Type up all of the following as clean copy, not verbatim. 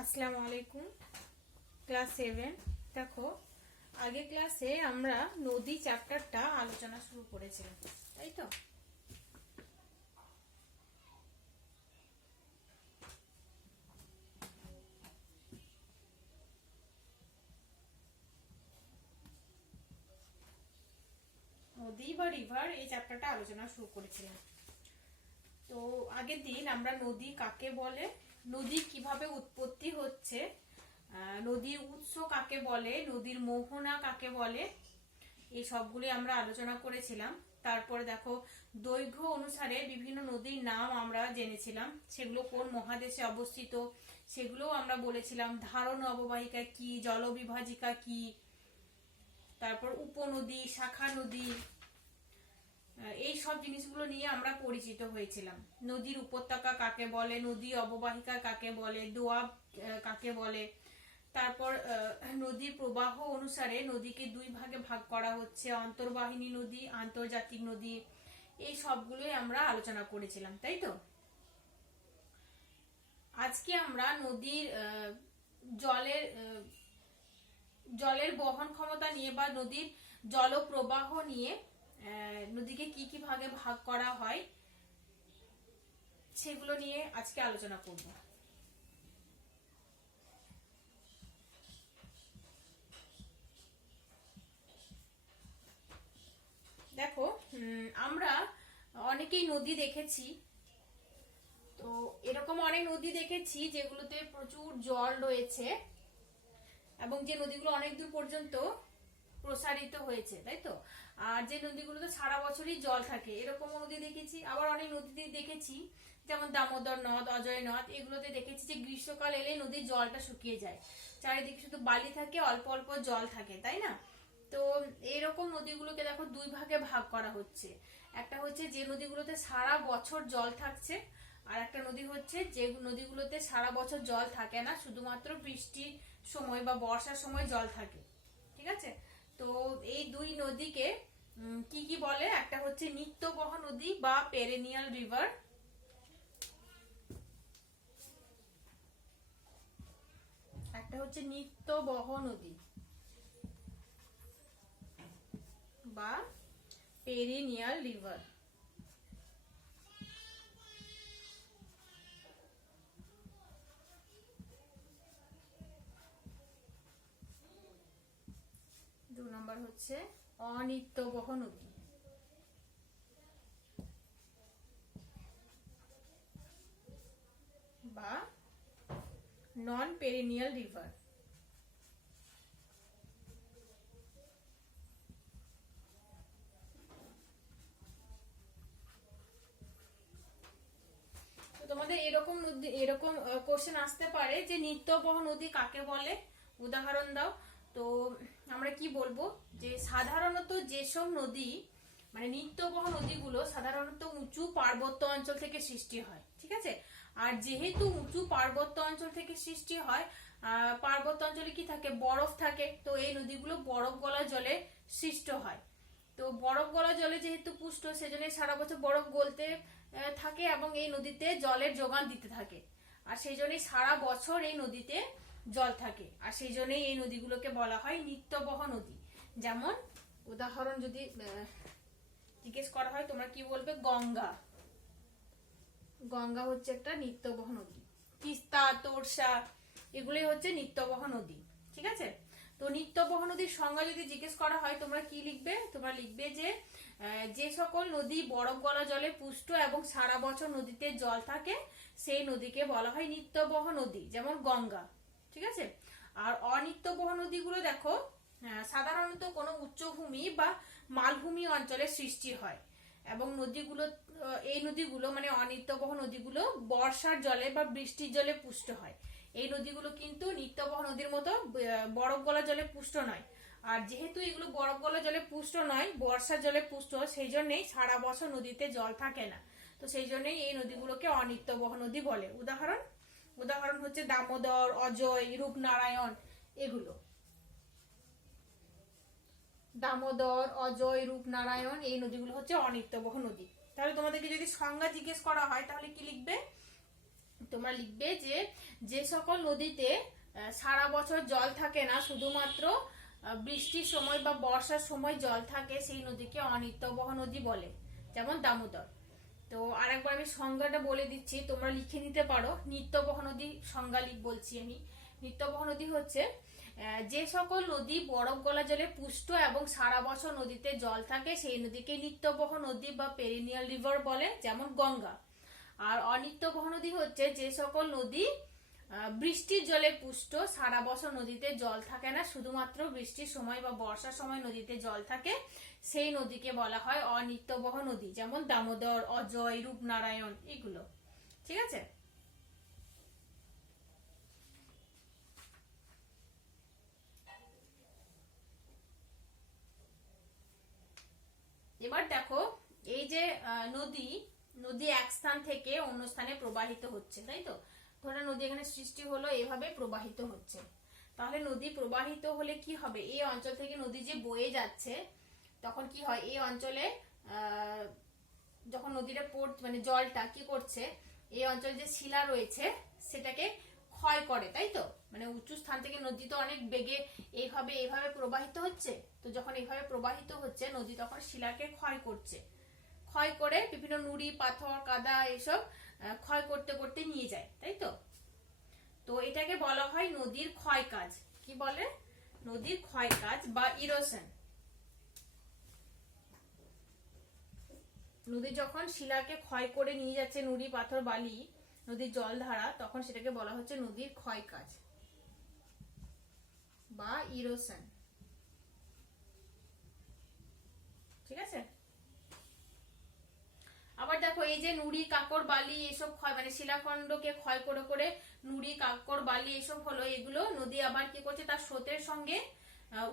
আসসালামু আলাইকুম। ক্লাস 7 দেখো, আগে ক্লাসে আমরা নদী চ্যাপ্টারটা আলোচনা শুরু করেছিলাম, তাই তো? নদী বা রিভার এই চ্যাপ্টারটা আলোচনা শুরু করেছিলাম। তো আগের দিন আমরা নদী কাকে বলে, নদী কিভাবে উৎপত্তি হচ্ছে, নদীর উৎস কাকে বলে, নদীর মোহনা কাকে বলে, এই সবগুলি আমরা আলোচনা করেছিলাম। তারপরে দেখো, দৈর্ঘ্য অনুসারে বিভিন্ন নদীর নাম আমরা জেনেছিলাম, সেগুলো কোন মহাদেশে অবস্থিত সেগুলো আমরা বলেছিলাম। ধারণ অববাহিকা কি, জলবিভাজিকা কি, তারপর উপনদী, শাখা নদী, এই সব জিনিসগুলো নিয়ে আমরা পরিচিত হয়েছিলাম। নদীর উপত্যকা কাকে বলে, নদী অববাহিকা কাকে বলে, দোয়াব কাকে বলে। তারপর নদীর প্রবাহ অনুসারে নদীকে দুই ভাগে ভাগ করা হচ্ছে, অন্তর্বাহিনী নদী, আন্তর্জাতিক নদী, এই সবগুলোই আমরা আলোচনা করেছিলাম, তাই তো? আজকে আমরা নদীর জলের জলের বহন ক্ষমতা নিয়ে বা নদীর জলপ্রবাহ নিয়ে, নদীকে কি কি ভাগে ভাগ করা হয় সেগুলো নিয়ে আজকে আলোচনা করব। দেখো, আমরা অনেকেই নদী দেখেছি। তো এরকম অনেক নদী দেখেছি যেগুলোতে প্রচুর জল রয়েছে এবং যে নদীগুলো অনেক দূর পর্যন্ত প্রসারিত হয়েছে, তাই তো? আর যে নদীগুলোতে সারা বছরই জল থাকে, এরকম নদী দেখেছি। আবার অনেক নদীতে দেখেছি, যেমন দামোদর নদ, অজয় নদ, এগুলোতে দেখেছি যে গ্রীষ্মকাল এলে নদীর জলটা শুকিয়ে যায়, চারিদিকে শুধু বালি থাকে, অল্প অল্প জল থাকে, তাই না? তো এইরকম নদীগুলোকে দেখো দুই ভাগে ভাগ করা হচ্ছে। একটা হচ্ছে যে নদীগুলোতে সারা বছর জল থাকছে, আর একটা নদী হচ্ছে যে নদীগুলোতে সারা বছর জল থাকে না, শুধুমাত্র বৃষ্টির সময় বা বর্ষার সময় জল থাকে। ঠিক আছে? তো এই দুই নদীকে কি কি বলে? একটা হচ্ছে নিত্যবহ নদী বা পেরেনিয়াল রিভার, একটা হচ্ছে নিত্যবহ নদী বা পেরিনিয়াল রিভার। দু নম্বর হচ্ছে অনিত্যবহ নদী বা নন পেরিনিয়াল রিভার। তোমাদের এরকম কোশ্চেন আসতে পারে যে নিত্যবহ নদী কাকে বলে, উদাহরণ দাও। তো আমরা কি বলবো, যে সাধারণত যেসব নদী, মানে নিত্যবহ নদীগুলো সাধারণত উঁচু পার্বত্য অঞ্চল থেকে সৃষ্টি হয়, ঠিক আছে? আর যেহেতু উঁচু পার্বত্য অঞ্চল থেকে সৃষ্টি হয়, পার্বত্য অঞ্চলে কি থাকে, বরফ থাকে, তো এই নদীগুলো বরফ গলা জলে সৃষ্ট হয়। তো বরফ গলা জলে যেহেতু পুষ্ট, সেজন্য সারা বছর বরফ গলতে থাকে এবং এই নদীতে জলের যোগান দিতে থাকে। আর সেই জন্যই সারা বছর এই নদীতে জল থাকে, আর সেই জন্যই এই নদীগুলোকে বলা হয় নিত্যবহ নদী। যেমন উদাহরণ যদি জিজ্ঞেস করা হয়, তোমরা কি বলবে? গঙ্গা। গঙ্গা হচ্ছে একটা নিত্যবহ নদী। তিস্তা, তোরসা, এগুলোই হচ্ছে নিত্যবহ নদী, ঠিক আছে? তো নিত্যবহ নদীর সংজ্ঞা যদি জিজ্ঞেস করা হয়, তোমরা কি লিখবে? তোমরা লিখবে যে যে সকল নদী বরফ গলা জলে পুষ্ট এবং সারা বছর নদীতে জল থাকে, সেই নদীকে বলা হয় নিত্যবহ নদী, যেমন গঙ্গা, ঠিক আছে? আর অনিত্যবহ নদীগুলো দেখো, সাধারণত কোনো উচ্চভূমি বা মালভূমি অঞ্চলে সৃষ্টি হয় এবং নদীগুলো, এই নদীগুলো মানে অনিত্যবহ নদীগুলো বর্ষার জলে বা বৃষ্টির জলে পুষ্ট হয়। এই নদীগুলো কিন্তু নিত্যবহ নদীর মতো বরফ গলা জলে পুষ্ট নয়। আর যেহেতু এগুলো বরফ গলা জলে পুষ্ট নয়, বর্ষার জলে পুষ্ট, সেই জন্যই সারা বছর নদীতে জল থাকে না। তো সেই জন্যই এই নদীগুলোকে অনিত্যবহ নদী বলে। উদাহরণ উদাহরণ হচ্ছে দামোদর, অজয়, রূপনারায়ণ, এগুলো। দামোদর, অজয়, রূপনারায়ণ, এই নদীগুলো হচ্ছে অনিত্যবহ নদী। তাহলে তোমাদেরকে যদি সংজ্ঞা জিজ্ঞেস করা হয় তাহলে কি লিখবে? তো তোমরা লিখবে যে যে সকল নদীতে সারা বছর জল থাকে না, শুধুমাত্র বৃষ্টির সময় বা বর্ষার সময় জল থাকে, সেই নদীকে অনিত্যবহ নদী বলে, যেমন দামোদর। তো আরেকবার আমি সংজ্ঞাটা বলে দিচ্ছি, তোমরা লিখে নিতে পারো। নিত্যবহ নদী সংজ্ঞা বলছি আমি। নিত্যবহ নদী হচ্ছে যে সকল নদী বরফ গলা জলে পুষ্ট এবং সারা বছর নদীতে জল থাকে, সেই নদীকে নিত্যবহ নদী বা পেরিনিয়াল রিভার বলে, যেমন গঙ্গা। আর অনিত্যবহ নদী হচ্ছে যে সকল নদী বৃষ্টির জলে পুষ্ট, সারা বছর নদীতে জল থাকে না, শুধুমাত্র বৃষ্টির সময় বা বর্ষার সময় নদীতে জল থাকে, সেই নদীকে বলা হয় অনিত্যবহ নদী, যেমন দামোদর, অজয়, রূপনারায়ণ, এগুলো। ঠিক আছে। এবার দেখো, এই যে নদী নদী এক স্থান থেকে অন্য স্থানে প্রবাহিত হচ্ছে, তাই তো। ধরো নদী এখানে সৃষ্টি হলো, এভাবে প্রবাহিত হচ্ছে। তাহলে নদী প্রবাহিত হলে কি হবে, এই অঞ্চল থেকে নদী যে বয়ে যাচ্ছে, তখন কি হয়, এই অঞ্চলে যখন নদীটা মানে জলটা কি করছে, এই অঞ্চলে যে শিলা রয়েছে সেটাকে ক্ষয় করে, তাই তো। মানে উঁচু স্থান থেকে নদী তো অনেক বেগে এইভাবে প্রবাহিত হচ্ছে, তো যখন এইভাবে প্রবাহিত হচ্ছে নদী, তখন শিলাকে ক্ষয় করছে, ক্ষয় করে বিভিন্ন নুড়ি, পাথর, কাদা এসব ক্ষয় করতে করতে নিয়ে যায়, তাই তো। তো এটাকে বলা হয় নদীর ক্ষয় কাজ। কি বলে? নদীর ক্ষয় কাজ বা ইরোশন। নদী যখন শিলাকে ক্ষয় করে নিয়ে যাচ্ছে, নুড়ি, পাথর, বালি, নদীর জলধারা, তখন সেটাকে বলা হচ্ছে নদীর ক্ষয় কাজ বা ইরোশন। ঠিক আছে। আবার দেখো, এই যে নুড়ি, কাকর, বালি এসব ক্ষয়, মানে শিলাখণ্ডকে ক্ষয় করে করে নুড়ি, কাকর, বালি এসব হলো, এগুলো নদী আবার কি করছে, তার স্রোতের সঙ্গে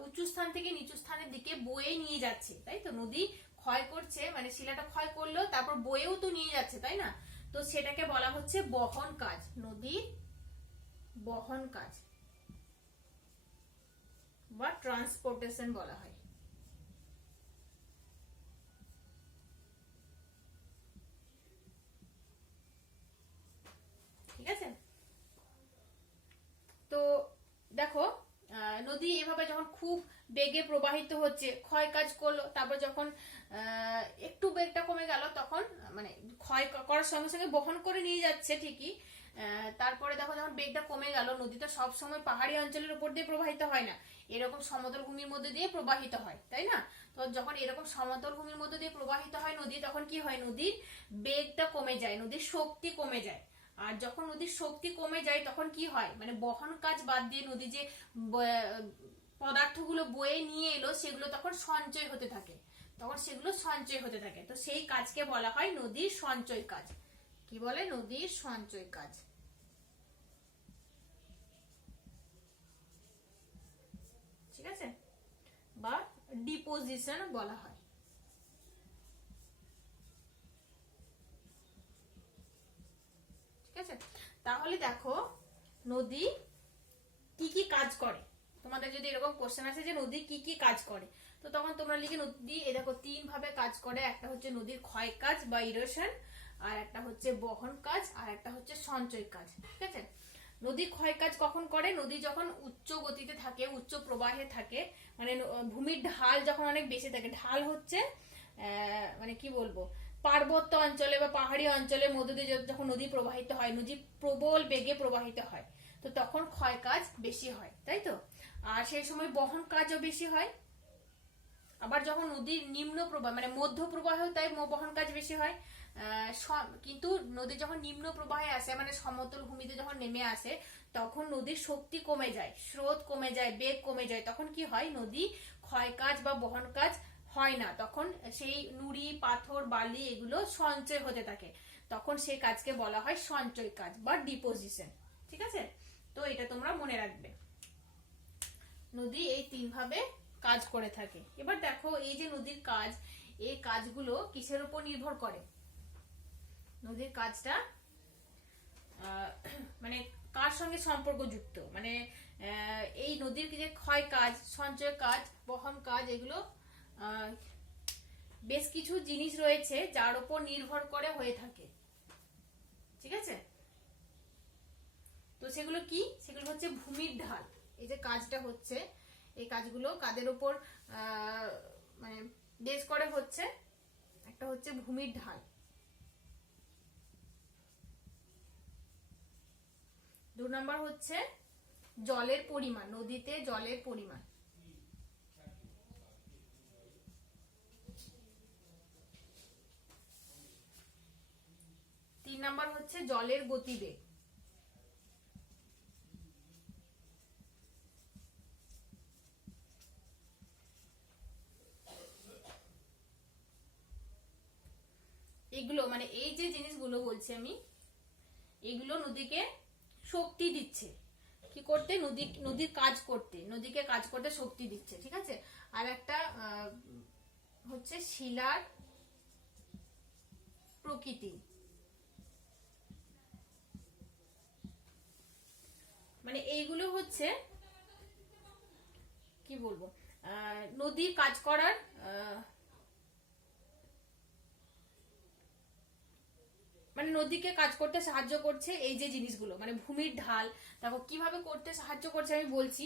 উঁচু স্থান থেকে নিচু স্থানের দিকে বয়ে নিয়ে যাচ্ছে, তাই তো। নদী ক্ষয় করছে, মানে শিলাটা ক্ষয় করলো, তারপর বয়েও তো নিয়ে যাচ্ছে, তাই না। তো সেটাকে বলা হচ্ছে বহন কাজ, নদীর বহন কাজ বা ট্রান্সপোর্টেশন বলা হয়। ঠিক আছে। তো দেখো, নদী এভাবে যখন খুব বেগে প্রবাহিত হচ্ছে, ক্ষয় কাজ করলো, তারপর যখন একটু বেগটা কমে গেল, তখন মানে ক্ষয় করার সঙ্গে সঙ্গে বহন করে নিয়ে যাচ্ছে ঠিকই, তারপরে দেখো যখন বেগটা কমে গেল, নদী তো সবসময় পাহাড়ি অঞ্চলের উপর দিয়ে প্রবাহিত হয় না, এরকম সমতল ভূমির মধ্যে দিয়ে প্রবাহিত হয়, তাই না। তো যখন এরকম সমতল ভূমির মধ্যে দিয়ে প্রবাহিত হয় নদী, তখন কি হয়, নদীর বেগটা কমে যায়, নদীর শক্তি কমে যায়। আর যখন নদীর শক্তি কমে যায়, তখন কি হয়, মানে বহন কাজ বাদ দিয়ে নদী যে পদার্থগুলো বয়ে নিয়ে এলো, সেগুলো তখন সঞ্চয় হতে থাকে, তখন সেগুলো সঞ্চয় হতে থাকে। তো সেই কাজকে বলা হয় নদীর সঞ্চয় কাজ। কি বলে? নদীর সঞ্চয় কাজ। ঠিক আছে। বা ডিপোজিশন বলা হয়। ঠিক আছে। তাহলে দেখো, নদী কি কি কাজ করে, তোমাদের যদি এরকম কোশ্চেন আসে যে নদী কি কি কাজ করে, তো তখন তোমরা লিখে, নদী এ দেখো 3 ভাবে কাজ করে। একটা হচ্ছে নদীর ক্ষয় কাজ বা ইরোশন, আর একটা হচ্ছে বহন কাজ, আর একটা হচ্ছে সঞ্চয় কাজ। ঠিক আছে। নদী ক্ষয় কাজ কখন করে? নদী যখন উচ্চ গতিতে থাকে, উচ্চ প্রবাহে থাকে, মানে ভূমির ঢাল যখন অনেক বেশি থাকে। ঢাল হচ্ছে মানে কি বলবো, পার্বত্য অঞ্চলে বা পাহাড়ি অঞ্চলের মধ্যে দিয়ে যখন নদী প্রবাহিত হয়, নদী প্রবল বেগে প্রবাহিত হয়, তো তখন ক্ষয় কাজ বেশি হয়, তাই তো। আর সেই সময় বহন কাজও বেশি হয়। আবার যখন নদীর নিম্ন প্রবাহ, মানে মধ্য প্রবাহ, তাই বহন কাজ বেশি হয়। কিন্তু নদী যখন নিম্ন প্রবাহে আসে, মানে সমতল ভূমিতে যখন নেমে আসে, তখন নদীর শক্তি কমে যায়, স্রোত কমে যায়, বেগ কমে যায়, তখন কি হয়, নদী ক্ষয় কাজ বা বহন কাজ হয় না, তখন সেই নুড়ি, পাথর, বালি এগুলো সঞ্চয় হতে থাকে, তখন সেই কাজকে বলা হয় সঞ্চয় কাজ বা ডিপোজিশন। ঠিক আছে। তো এটা তোমরা মনে রাখবে, নদী এই 3 ভাবে কাজ করে থাকে। এবার দেখো, এই যে নদীর কাজ, এই কাজগুলো কিসের উপর নির্ভর করে? নদীর কাজটা মানে কার সঙ্গে সম্পর্কযুক্ত, মানে এই নদীর যে ক্ষয় কাজ, সঞ্চয় কাজ, বহন কাজ, এগুলো বেশ কিছু জিনিস রয়েছে যার উপর নির্ভর করে হয়ে থাকে। ঠিক আছে। সেগুলো কি? সেগুলো হচ্ছে ভূমির ঢাল। এই যে কাজটা হচ্ছে, এই কাজগুলো কাদের উপর মানে বেস করে হচ্ছে? একটা হচ্ছে ভূমির ঢাল, 2 নম্বর হচ্ছে জলের পরিমাণ, নদীতে জলের পরিমাণ, 3 নম্বর হচ্ছে জলের গতিবেগ, এগুলো মানে এই যে জিনিসগুলো বলছি আমি, এগুলো নদীকে শক্তি দিচ্ছে। কি করতে? নদীর কাজ করতে, নদীকে কাজ করতে শক্তি দিচ্ছে, ঠিক আছে। আর একটা হচ্ছে শিলার প্রকৃতি, মানে এইগুলো হচ্ছে কি বলবো, নদীর কাজ করার মানে নদীকে কাজ করতে সাহায্য করছে এই যে জিনিসগুলো, মানে ভূমির ঢাল। দেখো কিভাবে করতে সাহায্য করছে আমি বলছি।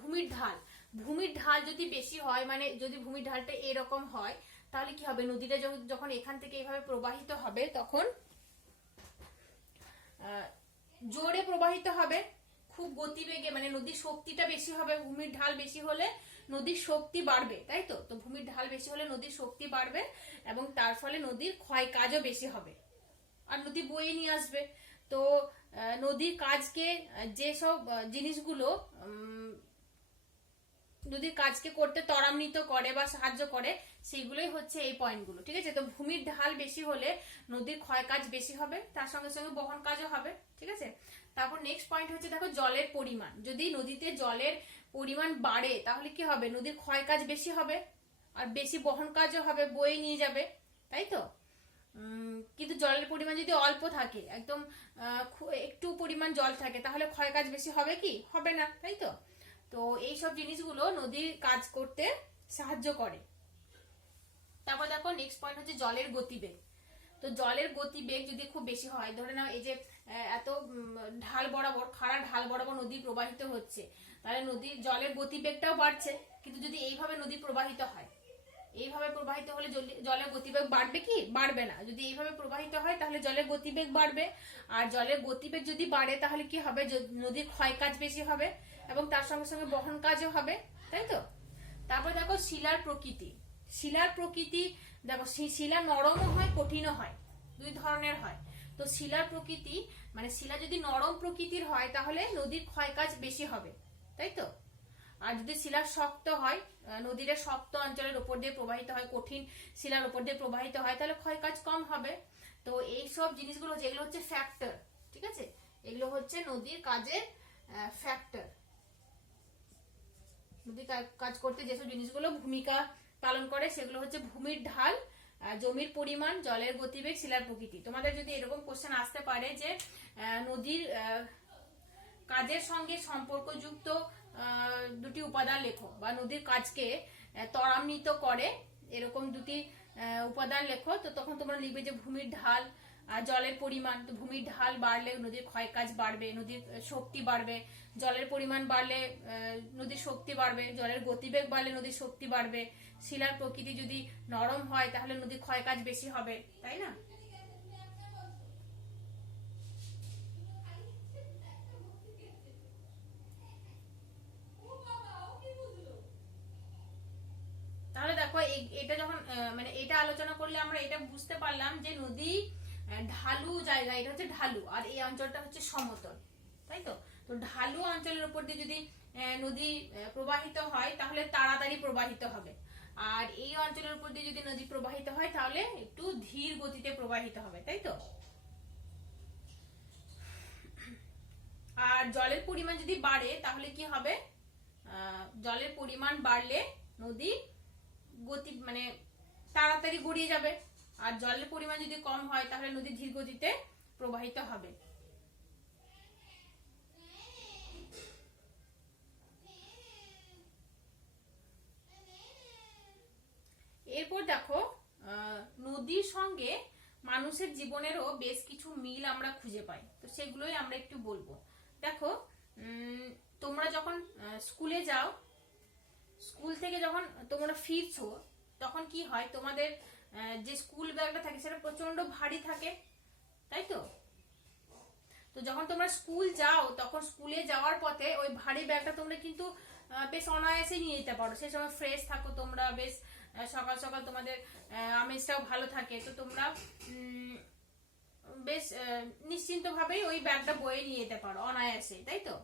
ভূমির ঢাল, ভূমির ঢাল যদি বেশি হয়, মানে যদি ভূমির ঢালটা এরকম হয়, তাহলে কি হবে? নদীটা যখন এখান থেকে এইভাবে প্রবাহিত হবে, তখন জোরে প্রবাহিত হবে, খুব গতিবেগে, মানে নদীর শক্তিটা বেশি হবে। ভূমির ঢাল বেশি হলে নদীর শক্তি বাড়বে, তাই তো? তো ভূমির ঢাল বেশি হলে নদীর শক্তি বাড়বে, এবং তার ফলে নদীর ক্ষয় কাজও বেশি হবে, আর নদী বয়ে নিয়ে আসবে। তো নদীর কাজকে, যেসব জিনিসগুলো নদীর কাজকে করতে ত্বরান্বিত করে বা সাহায্য করে, সেগুলোই হচ্ছে এই পয়েন্টগুলো, ঠিক আছে। তো ভূমির ঢাল বেশি হলে নদীর ক্ষয় কাজ বেশি হবে, তার সঙ্গে সঙ্গে বহন কাজও হবে, ঠিক আছে। তারপর নেক্সট পয়েন্ট হচ্ছে দেখো জলের পরিমাণ। যদি নদীতে জলের পরিমাণ বাড়ে, তাহলে কি হবে? নদীর ক্ষয় কাজ বেশি হবে, আর বেশি বহন কাজও হবে, বয়ে নিয়ে যাবে, তাই তো। কিন্তু জলের পরিমাণ যদি অল্প থাকে, একদম একটু পরিমাণ জল থাকে, তাহলে ক্ষয় কাজ বেশি হবে কি? হবে না, তাই তো। তো এইসব জিনিসগুলো নদীর কাজ করতে সাহায্য করে। তারপর দেখো নেক্সট পয়েন্ট হচ্ছে জলের গতিবেগ। তো জলের গতিবেগ যদি খুব বেশি হয়, ধরে নাও এই যে এত ঢাল বরাবর, খাড়া ঢাল বরাবর নদী প্রবাহিত হচ্ছে, তাহলে নদীর জলের গতিবেগটাও বাড়ছে। কিন্তু যদি এইভাবে নদী প্রবাহিত হয়, এইভাবে প্রবাহিত হলে জলের গতিবেগ বাড়বে কি? বাড়বে না। যদি এইভাবে প্রবাহিত হয়, তাহলে জলের গতিবেগ বাড়বে, আর জলের গতিবেগ যদি বাড়ে, তাহলে কি হবে? নদীর ক্ষয় কাজ বেশি হবে, এবং তার সঙ্গে সঙ্গে বহন কাজও হবে, তাই তো। তারপর দেখো শিলার প্রকৃতি। শিলার প্রকৃতি দেখো, শিলা নরমও হয়, কঠিনও হয়, 2 ধরনের হয়। তো শিলার প্রকৃতি মানে শিলা যদি নরম প্রকৃতির হয়, তাহলে নদীর ক্ষয় কাজ বেশি হবে, তাই তো। আর যদি শিলা শক্ত হয়, নদীর শক্ত অঞ্চলের উপর দিয়ে প্রবাহিত হয়, কঠিন শিলার উপর দিয়ে প্রবাহিত হয়, তাহলে ক্ষয় কাজ কম হবে। তো এই সব জিনিসগুলো যেগুলো হচ্ছে ফ্যাক্টর, ঠিক আছে, এগুলো হচ্ছে নদীর কাজের ফ্যাক্টর। নদীর কাজ করতে যেসব জিনিসগুলো ভূমিকা পালন করে, সেগুলো হচ্ছে ভূমির ঢাল, জমির পরিমাণ, জলের গতিবেগ, শিলার প্রকৃতি। তোমাদের যদি এরকম কোশ্চেন আসতে পারে যে নদীর কাজের সঙ্গে সম্পর্কযুক্ত 2টি উপাদান লেখো, বা নদীর কাজকে ত্বরান্বিত করে এরকম 2টি উপাদান লেখো, তো তখন তোমরা লিখবে যে ভূমির ঢাল আর জলের পরিমাণ। তো ভূমির ঢাল বাড়লে নদীর ক্ষয় কাজ বাড়বে, নদীর শক্তি বাড়বে। জলের পরিমাণ বাড়লে নদীর শক্তি বাড়বে, জলের গতিবেগ বাড়লে নদীর শক্তি বাড়বে। শিলার প্রকৃতি যদি নরম হয়, তাহলে নদীর ক্ষয় কাজ বেশি হবে, তাই না। তাহলে দেখো এটা যখন মানে এটা আলোচনা করলে আমরা এটা বুঝতে পারলাম যে নদী ঢালু জায়গা, এটা হচ্ছে ঢালু, আর এই অঞ্চলটা হচ্ছে সমতল, তাই তো। তো ঢালু অঞ্চলের উপর দিয়ে যদি নদী প্রবাহিত হয়, তাহলে তাড়াতাড়ি প্রবাহিত হবে। আর এই অঞ্চলের উপর দিয়ে যদি নদী প্রবাহিত হয়, তাহলে একটু ধীর গতিতে প্রবাহিত হবে, তাই তো। আর জলের পরিমাণ যদি বাড়ে, তাহলে কি হবে? জলের পরিমাণ বাড়লে নদী গতি মানে তাড়াতাড়ি গড়িয়ে যাবে, আর জলের পরিমাণ যদি কম হয়, তাহলে নদী ধীর গতিতে প্রবাহিত হবে। এরপর দেখো নদীর সঙ্গে মানুষের জীবনেরও বেশ কিছু মিল আমরা খুঁজে পাই, তো সেগুলোই আমরা একটু বলবো। দেখো তোমরা যখন স্কুলে যাও, স্কুল থেকে যখন তোমরা ফিরছো, তখন কি হয়, তোমাদের যে স্কুল ব্যাগটা থাকে সেটা প্রচন্ড ভারী থাকে, তাই তো? তো যখন তোমরা স্কুল যাও, তখন স্কুলে যাওয়ার পথে ওই ভারী ব্যাগটা তোমরা কিন্তু বেশ অনায়াসে নিয়ে যেতে পারো। সেই সময় ফ্রেশ থাকো তোমরা, বেশ সকাল সকাল তোমাদের আমেজটাও ভালো থাকে, তো তোমরা বেশ নিশ্চিন্ত ভাবেই ওই ব্যাগটা বয়ে নিয়ে যেতে পারো অনায়াসে, তাই তো?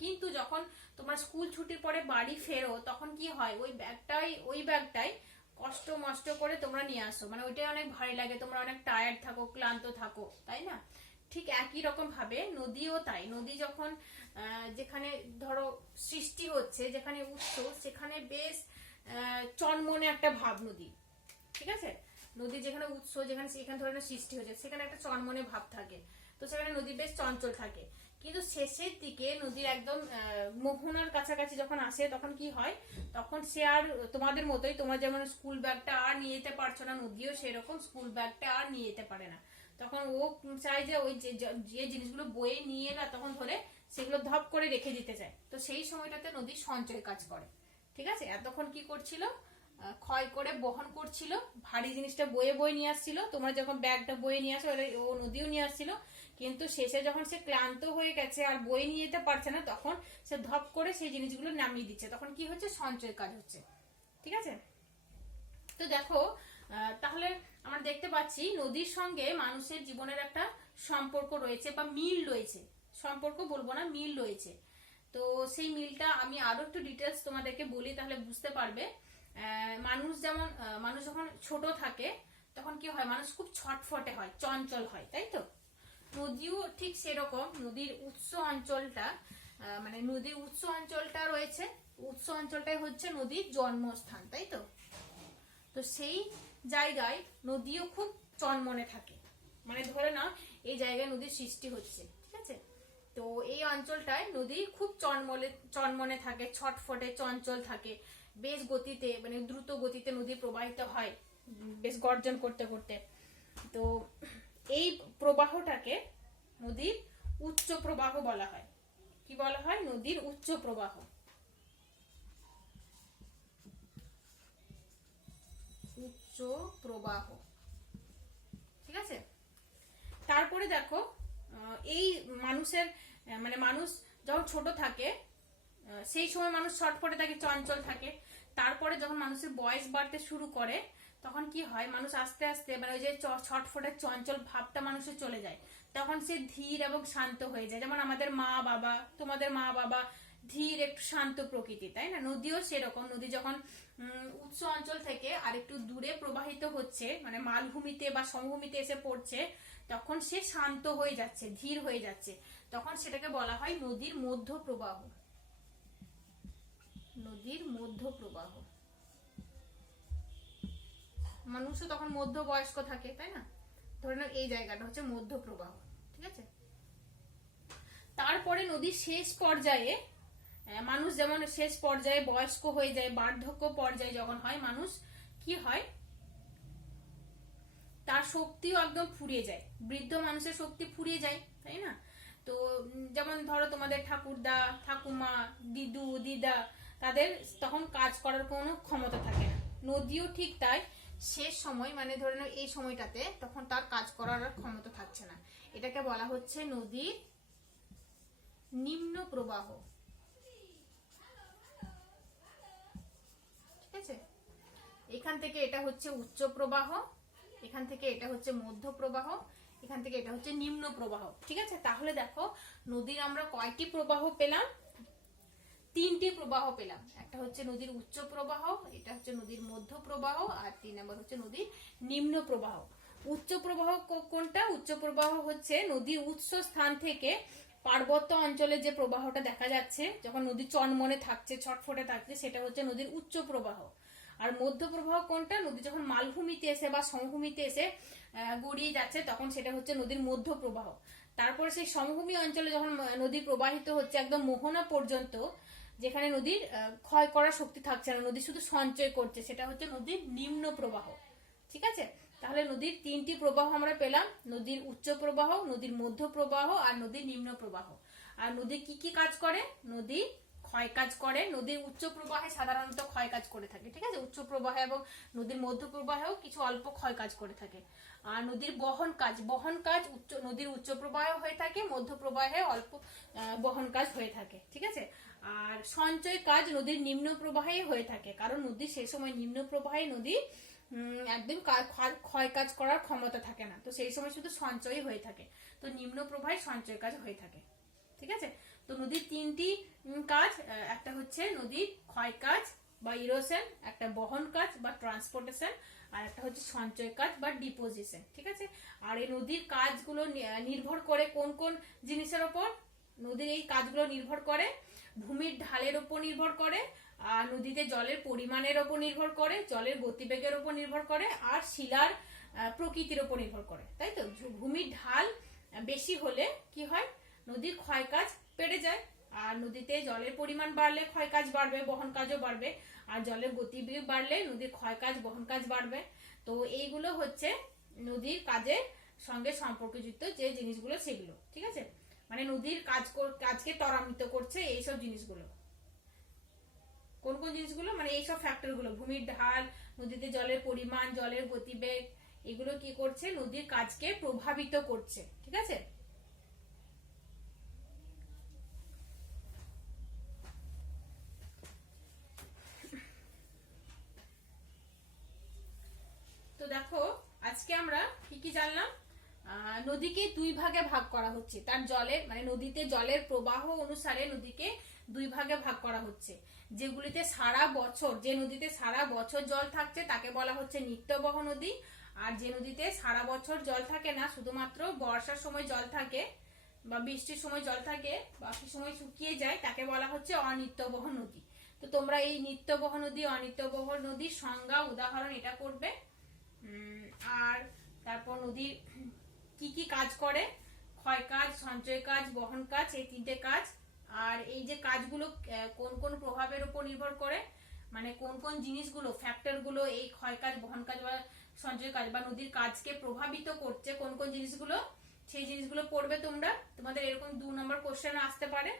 কিন্তু যখন তোমরা স্কুল ছুটির পরে বাড়ি ফেরো, তখন কি হয়, ওই ব্যাগটাই কষ্ট মষ্ট করে তোমরা নিয়ে আসো, মানে ওইটাই অনেক ভারী লাগে, তোমরা অনেক টায়ার্ড থাকো, ক্লান্ত থাকো, তাই না? ঠিক একই রকম ভাবে নদীও তাই। নদী যখন যেখানে ধরো সৃষ্টি হচ্ছে, যেখানে উৎস, সেখানে বেশ চনমনে একটা ভাব নদী, ঠিক আছে? নদী যেখানে উৎস, যেখানে ধরনের সৃষ্টি হচ্ছে, সেখানে একটা চনমনে ভাব থাকে, তো সেখানে নদী বেশ চঞ্চল থাকে। কিন্তু শেষের দিকে নদীর একদম মোহনার কাছাকাছি যখন আসে, তখন কি হয়, তখন সে আর তোমাদের মতোই, তোমরা যেমন স্কুল ব্যাগটা আর নিয়ে যেতে পারছো না, নদীও সেরকম স্কুল ব্যাগটা আর নিয়ে যেতে পারে না। তখন ও চায় যে ওই যে জিনিসগুলো বয়ে নিয়ে না, তখন ধরে সেগুলো ধপ করে রেখে দিতে চায়। তো সেই সময়টাতে নদী সঞ্চয় কাজ করে, ঠিক আছে? এতক্ষণ কি করছিল, ক্ষয় করে বহন করছিল, ভারী জিনিসটা বয়ে বয়ে নিয়ে আসছিল, তোমরা যখন ব্যাগটা বয়ে নিয়ে আসো, ও নদীও নিয়ে আসছিল, কিন্তু শেষে যখন সে ক্লান্ত হয়ে গেছে আর বয়ে নিয়ে যেতে পারছে না, তখন সে ধপ করে সেই জিনিসগুলো নামিয়ে দিচ্ছে। তখন কি হচ্ছে, সঞ্চয় কাজ হচ্ছে, ঠিক আছে? তো দেখো, তাহলে আমরা দেখতে পাচ্ছি নদীর সঙ্গে মানুষের জীবনের একটা সম্পর্ক রয়েছে বা মিল রয়েছে, সম্পর্ক বলবো না, মিল রয়েছে। তো সেই মিলটা আমি আরো একটু ডিটেলস তোমাদেরকে বলি, তাহলে বুঝতে পারবে। মানুষ যখন ছোট থাকে, তখন কি হয়, মানুষ খুব ছটফটে হয়, চঞ্চল হয়, তাই তো? নদীও ঠিক সেরকম। নদীর উৎস অঞ্চলটা, মানে নদীর উৎস অঞ্চলটা রয়েছে, উৎস অঞ্চলটাই হচ্ছে নদীর জন্মস্থান, তাই তো? তো সেই জায়গায় নদীও খুব চনমনে থাকে, মানে ধরে নাও এই জায়গায় নদীর সৃষ্টি হচ্ছে, ঠিক আছে? তো এই অঞ্চলটায় নদী খুব চনমনে থাকে, ছটফটে চঞ্চল থাকে, বেশ গতিতে, মানে দ্রুত গতিতে নদী প্রবাহিত হয়, বেশ গর্জন করতে করতে। তো এই প্রবাহটাকে নদীর উচ্চ প্রবাহ বলা হয়। কি বলা হয়? নদীর উচ্চ প্রবাহ। উচ্চ প্রবাহ, ঠিক আছে? তারপরে দেখো, এই মানুষের মানে মানুষ যখন ছোট থাকে, সেই সময় মানুষ ছটফটে থাকে, চঞ্চল থাকে। তারপরে যখন মানুষের বয়স বাড়তে শুরু করে, তখন কি হয়, মানুষ আস্তে আস্তে, মানে ওই যে ছটফটে চঞ্চল ভাবটা মানুষের চলে যায়, তখন সে ধীর এবং শান্ত হয়ে যায়। যেমন আমাদের মা বাবা, তোমাদের মা বাবা ধীর, একটু শান্ত প্রকৃতি, তাই না? নদীও সেরকম। নদী যখন উৎস অঞ্চল থেকে আর একটু দূরে প্রবাহিত হচ্ছে, মানে মালভূমিতে বা সমভূমিতে এসে পড়ছে, তখন সে শান্ত হয়ে যাচ্ছে, ধীর হয়ে যাচ্ছে, তখন সেটাকে বলা হয় নদীর মধ্য প্রবাহ। নদীর মধ্য প্রবাহ। মানুষও তখন মধ্য বয়স্ক থাকে, তাই না? ধরে নাও এই জায়গাটা হচ্ছে মধ্য প্রবাহ, ঠিক আছে? তারপরে নদীর শেষ পর্যায়ে মানুষ যেমন শেষ পর্যায়ে বয়স্ক হয়ে যায়, বার্ধক্য পর্যায়ে যখন হয়, মানুষ কি হয়, তার শক্তিও একদম ফুরিয়ে যায়। বৃদ্ধ মানুষের শক্তি ফুরিয়ে যায়, তাই না? তো যেমন ধরো তোমাদের ঠাকুরদা, ঠাকুমা, দিদু, দিদা, তাদের তখন কাজ করার কোনো ক্ষমতা থাকে না। নদীও ঠিক তাই, শেষ সময়, মানে ধরে নাও এই সময়টাতে, তখন তার কাজ করার আর ক্ষমতা থাকছে না। এটাকে বলা হচ্ছে নদীর নিম্ন প্রবাহ, ঠিক আছে? এখান থেকে এটা হচ্ছে উচ্চ প্রবাহ, এখান থেকে এটা হচ্ছে মধ্য প্রবাহ, এখান থেকে এটা হচ্ছে নিম্ন প্রবাহ, ঠিক আছে? তাহলে দেখো, নদীর আমরা কয়টি প্রবাহ পেলাম? 3টি প্রবাহ পেলাম। একটা হচ্ছে নদীর উচ্চ প্রবাহ, এটা হচ্ছে নদীর মধ্য প্রবাহ, আর 3 নম্বর হচ্ছে নদীর নিম্ন প্রবাহ। উচ্চ প্রবাহ কোনটা? উচ্চ প্রবাহ হচ্ছে নদীর উৎস স্থান থেকে পার্বত্য অঞ্চলে যে প্রবাহটা দেখা যাচ্ছে, যখন নদী চনমনে থাকছে, ছটফটে থাকছে, সেটা হচ্ছে নদীর উচ্চ প্রবাহ। আর মধ্য প্রবাহ কোনটা? নদী যখন মালভূমিতে এসে বা সমভূমিতে এসে গড়িয়ে যাচ্ছে, তখন সেটা হচ্ছে নদীর মধ্য প্রবাহ। তারপরে সেই সমভূমি অঞ্চলে যখন নদী প্রবাহিত হচ্ছে একদম মোহনা পর্যন্ত, যেখানে নদীর ক্ষয় করার শক্তি থাকছে না, নদী শুধু সঞ্চয় করছে, সেটা হচ্ছে নদীর নিম্ন প্রবাহ, ঠিক আছে? তাহলে নদীর তিনটি প্রবাহ আমরা পেলাম, নদীর উচ্চ প্রবাহ, নদীর মধ্য প্রবাহ আর নদীর নিম্ন প্রবাহ। আর নদী কি কি কাজ করে? নদী ক্ষয় কাজ করে। নদীর উচ্চ প্রবাহে সাধারণত ক্ষয় কাজ করে থাকে, ঠিক আছে, উচ্চ প্রবাহে, এবং নদীর মধ্য প্রবাহেও কিছু অল্প ক্ষয় কাজ করে থাকে। আর নদীর বহন কাজ নদীর উচ্চ প্রবাহে হয়ে থাকে, মধ্য প্রবাহে অল্প বহন কাজ হয়ে থাকে, ঠিক আছে। আর সঞ্চয় কাজ নদীর নিম্ন প্রবাহে হয়ে থাকে, কারণ নদীর সেই সময় নিম্ন প্রবাহে নদী একদম ক্ষয় কাজ করার ক্ষমতা থাকে না, তো সেই সময় শুধু সঞ্চয় হয়ে থাকে, তো নিম্ন প্রবাহে সঞ্চয় কাজ হয়ে থাকে, ঠিক আছে। তো নদীর তিনটি কাজ, একটা হচ্ছে নদীর ক্ষয় কাজ বা ইরোশন, একটা বহন কাজ বা ট্রান্সপোর্টেশন, আর একটা হচ্ছে সঞ্চয় কাজ বা ডিপোজিশন, ঠিক আছে। আর এই নদীর কাজগুলো নির্ভর করে কোন কোন জিনিসের ওপর? নদীর এই কাজগুলো নির্ভর করে ভূমির ঢালের উপর নির্ভর করে, আর নদীতে জলের পরিমাণের উপর নির্ভর করে, জলের গতিবেগের উপর নির্ভর করে, আর শিলার প্রকৃতির উপর নির্ভর করে, তাই তো। ভূমির ঢাল বেশি হলে কি হয়? নদীর ক্ষয় কাজ বেড়ে যায়, আর নদীতে জলের পরিমাণ বাড়লে ক্ষয় কাজ বাড়বে, বহন কাজও বাড়বে, আর জলের গতিবেগ বাড়লে নদীর ক্ষয় কাজ বহন কাজ বাড়বে। তো এইগুলো হচ্ছে নদীর কাজের সঙ্গে সম্পর্কযুক্ত যে জিনিসগুলো, সেগুলো, ঠিক আছে। মানে নদীর কাজকে ত্বরান্বিত করছে এইসব জিনিসগুলো। কোন কোন জিনিসগুলো? মানে এইসব ফ্যাক্টরগুলো, ভূমির ঢাল, নদীতে জলের পরিমাণ, জলের গতিবেগ, এগুলো কি করছে? নদীর কাজকে প্রভাবিত করছে, ঠিক আছে। তো দেখো, আজকে আমরা কি কি জানলাম? নদীকে দুই ভাগে ভাগ করা হচ্ছে, তার জলের মানে নদীতে জলের প্রবাহ অনুসারে নদীকে দুই ভাগে ভাগ করা হচ্ছে। যেগুলিতে সারা বছর, যে নদীতে সারা বছর জল থাকছে তাকে বলা হচ্ছে নিত্যবহ নদী, আর যে নদীতে সারা বছর জল থাকে না, শুধুমাত্র বর্ষার সময় জল থাকে বা বৃষ্টির সময় জল থাকে, বাকি সময় শুকিয়ে যায়, তাকে বলা হচ্ছে অনিত্যবহ নদী। তো তোমরা এই নিত্যবহ নদী, অনিত্যবহ নদীর সংজ্ঞা, উদাহরণ এটা করবে। আর তারপর নদীর কি কি কাজ করে? ক্ষয় কাজ, সঞ্চয় কাজ, বহন কাজ, এই তিনটে কাজ। আর এই যে কাজগুলো কোন কোন প্রভাবের উপর নির্ভর করে, মানে কোন কোন জিনিসগুলো, ফ্যাক্টরগুলো এই ক্ষয় কাজ, বহন কাজ বা সঞ্চয় কাজ বা নদীর কাজকে প্রভাবিত করছে, কোন কোন জিনিসগুলো, সেই জিনিসগুলো পড়বে তোমরা। তোমাদের এরকম 2 নম্বর কোশ্চেন আসতে পারে,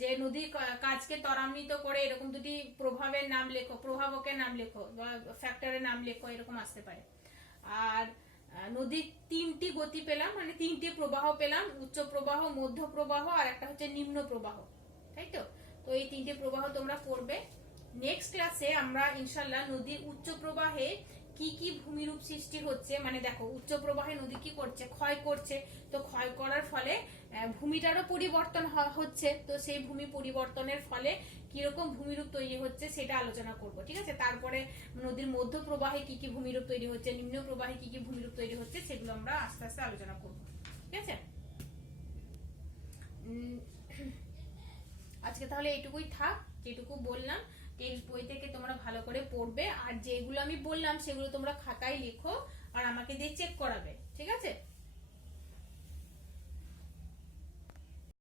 যে নদীর কাজকে ত্বরান্বিত করে এরকম দুটি প্রভাবের নাম লেখো, প্রভাবকের নাম লেখো বা ফ্যাক্টরের নাম লেখো, এরকম আসতে পারে। আর নদীর তিনটি গতি পেলাম, মানে তিনটি প্রবাহ পেলাম, উচ্চ প্রবাহ, মধ্য প্রবাহ, আর একটা হচ্ছে নিম্ন প্রবাহ, তাই তো। তো এই তিনটি প্রবাহ তোমরা পড়বে। নেক্সট ক্লাসে আমরা ইনশাল্লাহ নদীর উচ্চ প্রবাহে কি কি ভূমিরূপ সৃষ্টি হচ্ছে, মানে দেখো উচ্চ প্রবাহে নদী কি করছে? ক্ষয় করছে, তো ক্ষয় করার ফলে ভূমিটারও পরিবর্তন হচ্ছে, তো সেই ভূমি পরিবর্তনের ফলে কিরকম ভূমিরূপ তৈরি হচ্ছে সেটা আলোচনা করব, ঠিক আছে। তারপরে নদীর মধ্য প্রবাহে কি কি ভূমিরূপ তৈরি হচ্ছে, নিম্ন প্রবাহে কি কি ভূমিরূপ তৈরি হচ্ছে, সেগুলো আমরা আস্তে আস্তে আলোচনা করব, ঠিক আছে। আজকে তাহলে এইটুকুই থাক, যেটুকু বললাম টেক্সট বই থেকে তোমরা ভালো করে পড়বে, আর যেগুলো আমি বললাম সেগুলো তোমরা খাতায় লেখো আর আমাকে দিয়ে চেক করাবে, ঠিক আছে।